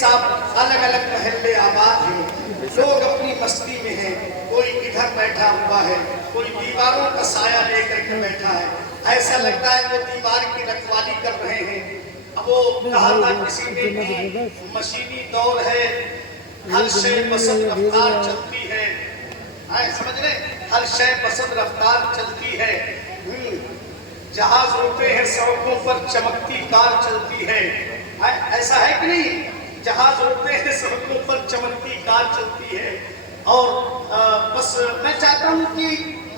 साहब अलग अलग महल्ले आबाद हैं, लोग अपनी मस्ती में हैं, कोई इधर बैठा हुआ है, कोई दीवारों का साया लेकर के बैठा है, ऐसा लगता है वो दीवार की रखवाली कर रहे हैं। अब वो कहा था किसी ने कि मशीनी दौर है, हर शय पसंद रफ्तार चलती है, समझ रहे, हर शय पसंद रफ्तार चलती है, जहाज रुकते हैं सड़कों पर चमकती कार चलती है, ऐसा है कि नहीं, जहाज रुकते हैं सड़कों पर चमकती कार चलती है। और बस मैं चाहता हूँ कि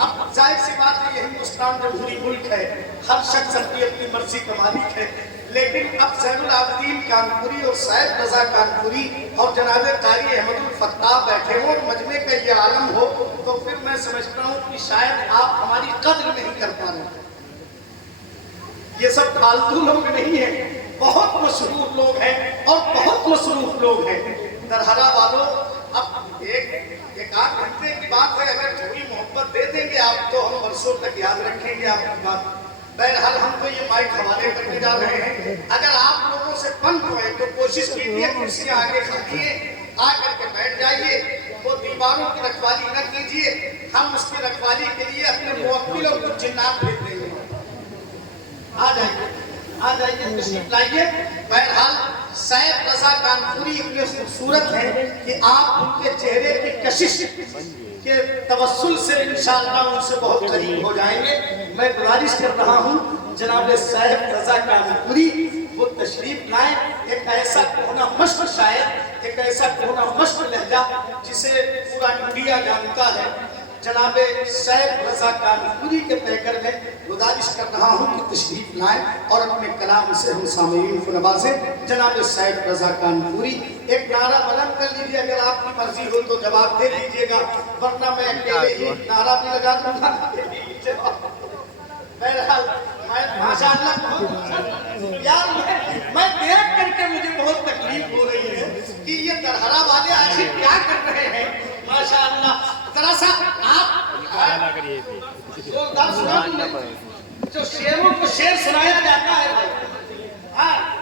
अब जाहिर सी बात है ये हिंदुस्तान जमहूरी मुल्क है, हर शख्स अपनी अपनी मर्जी का मालिक है, लेकिन अब ज़ैनुल आबिदीन कानपुरी और सैयद रज़ा कानपुरी और जनाब कारी अहमदुल फत्ताह बैठे हो और मजमे का ये आलम हो, तो फिर मैं समझता हूँ कि शायद आप हमारी कद्र नहीं कर पा रहे। ये सब फालतू लोग नहीं है, बहुत मशहूर लोग हैं और बहुत मसरूफ लोग हैं। दरहरा वालों, अब एक आध घंटे की बात है, अगर थोड़ी मोहब्बत दे देंगे आप तो हम वर्षों तक याद रखेंगे आपकी बात। बहरहाल हम तो ये माइक हवाले करने जा रहे हैं, अगर आप लोगों से पंख हुए तो कोशिश कीजिए कुर्सियां आगे खाइए, आ करके बैठ जाइए, वो दीवारों की रखवाली न कीजिए, हम उसकी रखवाली के लिए अपने मुवक्किल और कुछ जिन्नात भेज देंगे। आ जाइए तशरीफ लाइए। बहरहाल सैयद रज़ा कानपुरी इतने खूबसूरत हैं कि आप उनके चेहरे की कशिश के तवस्सुल से इंशाअल्लाह उनसे बहुत करीब हो जाएंगे। मैं गुजारिश कर रहा हूँ जनाब सैयद रज़ा कानपुरी वो तशरीफ लाएं, एक ऐसा कोना मश्क शायर, एक ऐसा कोना मश्क लहजा जिसे पूरा इंडिया जानता है, जनाब सैयद रज़ा कानपुरी के पैकर में गुजारिश कर रहा हूँ कि तशरीफ लाएं और अपने कलाम से हम सामईन को नवाजें। जनाब सैयद रज़ा कानपुरी एक नारा बुलंद कर लीजिए, अगर आपकी मर्जी हो तो जवाब दे दीजिएगा, वरना मैं अकेले ही नारा भी लगा दूंगा। बहरहाल माशाअल्लाह यार मैं देख करके मुझे बहुत तकलीफ हो रही है कि ये दरहरा वाले आखिर क्या कर रहे हैं। माशाअल्लाह जरा सा आप जो शेरों को शेर सुनाया जाता है, हाँ